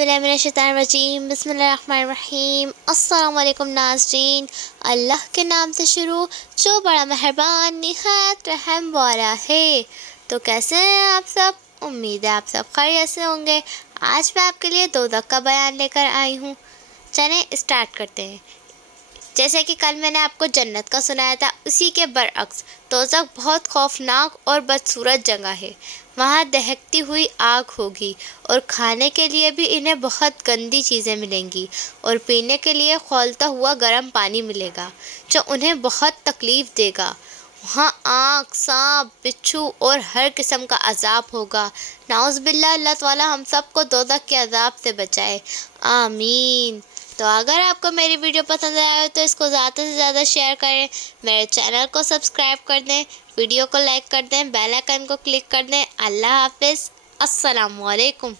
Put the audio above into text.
औज़ुबिल्लाहिमिनश्शैतानिर्रजीम बिस्मिल्लाहिर्रहमानिर्रहीम। अस्सलाम वालेकुम नाज़रीन। अल्लाह के नाम से शुरू जो बड़ा मेहरबान निहायत रहम वाला है। तो कैसे हैं आप सब? उम्मीद है आप सब खैरियत से होंगे। आज मैं आपके लिए दोज़ख का बयान लेकर आई हूँ। चलें स्टार्ट करते हैं। जैसे कि कल मैंने आपको जन्नत का सुनाया था, उसी के बरअक्स दोज़ख बहुत खौफनाक और बदसूरत जगह है। वहाँ दहकती हुई आग होगी और खाने के लिए भी इन्हें बहुत गंदी चीज़ें मिलेंगी और पीने के लिए खौलता हुआ गर्म पानी मिलेगा जो उन्हें बहुत तकलीफ़ देगा। वहाँ आग, सांप, बिच्छू और हर किस्म का अज़ाब होगा। नाउज़ बिल्लाह, अल्लाह ताला हम सबको दोज़ख के अज़ाब से बचाए, आमीन। तो अगर आपको मेरी वीडियो पसंद आया हो तो इसको ज़्यादा से ज़्यादा शेयर करें, मेरे चैनल को सब्सक्राइब कर दें, वीडियो को लाइक कर दें, बेल आइकन को क्लिक कर दें। अल्लाह हाफ़िज़, अस्सलामु अलैकुम।